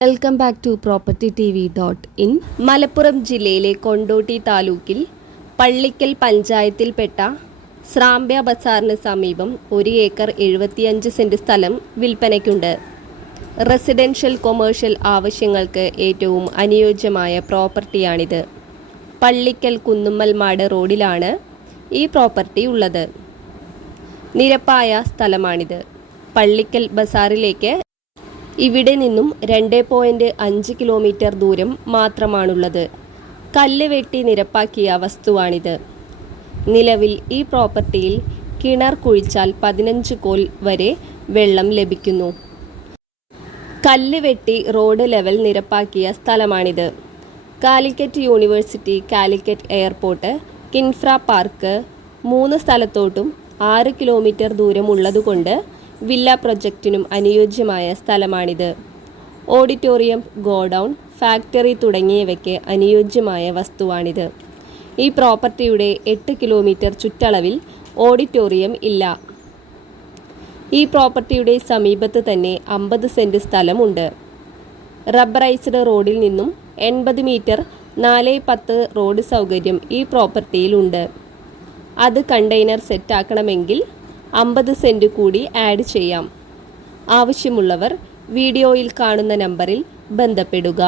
Welcome back to propertytv.in. Malappuram ജില്ലയിലെ കൊണ്ടോട്ടി താലൂക്കിൽ പള്ളിക്കൽ പഞ്ചായത്തിൽപ്പെട്ട സ്രാമ്പ്യ ബസാറിന് സമീപം 1 ഏക്കർ 75 സെന്റ് സ്ഥലം വിൽപ്പനയ്ക്കുണ്ട്. റെസിഡൻഷ്യൽ കൊമേഴ്ഷ്യൽ ആവശ്യങ്ങൾക്ക് ഏറ്റവും അനുയോജ്യമായ പ്രോപ്പർട്ടിയാണിത്. പള്ളിക്കൽ കുന്നുമ്മൽമാട് റോഡിലാണ് ഈ പ്രോപ്പർട്ടി ഉള്ളത്. നിരപ്പായ സ്ഥലമാണിത്. പള്ളിക്കൽ ബസാറിലേക്ക് ഇവിടെ നിന്നും 2.5 കിലോമീറ്റർ ദൂരം മാത്രമാണുള്ളത്. കല്ല് വെട്ടി നിരപ്പാക്കിയ വസ്തുവാണിത്. നിലവിൽ ഈ പ്രോപ്പർട്ടിയിൽ കിണർ കുഴിച്ചാൽ 15 കോൽ വരെ വെള്ളം ലഭിക്കുന്നു. കല്ല് വെട്ടി റോഡ് ലെവൽ നിരപ്പാക്കിയ സ്ഥലമാണിത്. Calicut university, Calicut airport, KINFRA park 3 സ്ഥലത്തോട്ടും 6 കിലോമീറ്റർ ദൂരമുള്ളതുകൊണ്ട് വില്ല പ്രൊജക്റ്റിനും അനുയോജ്യമായ സ്ഥലമാണിത്. ഓഡിറ്റോറിയം, ഗോഡൗൺ, ഫാക്ടറി തുടങ്ങിയവയ്ക്ക് അനുയോജ്യമായ വസ്തുവാണിത്. ഈ പ്രോപ്പർട്ടിയുടെ 8 കിലോമീറ്റർ ചുറ്റളവിൽ ഓഡിറ്റോറിയം ഇല്ല. ഈ പ്രോപ്പർട്ടിയുടെ സമീപത്ത് തന്നെ 50 സെന്റ് സ്ഥലമുണ്ട്. റബ്ബറൈസ്ഡ് റോഡിൽ നിന്നും 80 മീറ്റർ 410 റോഡ് സൗകര്യം ഈ പ്രോപ്പർട്ടിയിലുണ്ട്. അത് കണ്ടെയ്നർ സെറ്റാക്കണമെങ്കിൽ 50 സെന്റ് കൂടി ആഡ് ചെയ്യാം. ആവശ്യമുള്ളവർ വീഡിയോയിൽ കാണുന്ന നമ്പറിൽ ബന്ധപ്പെടുക.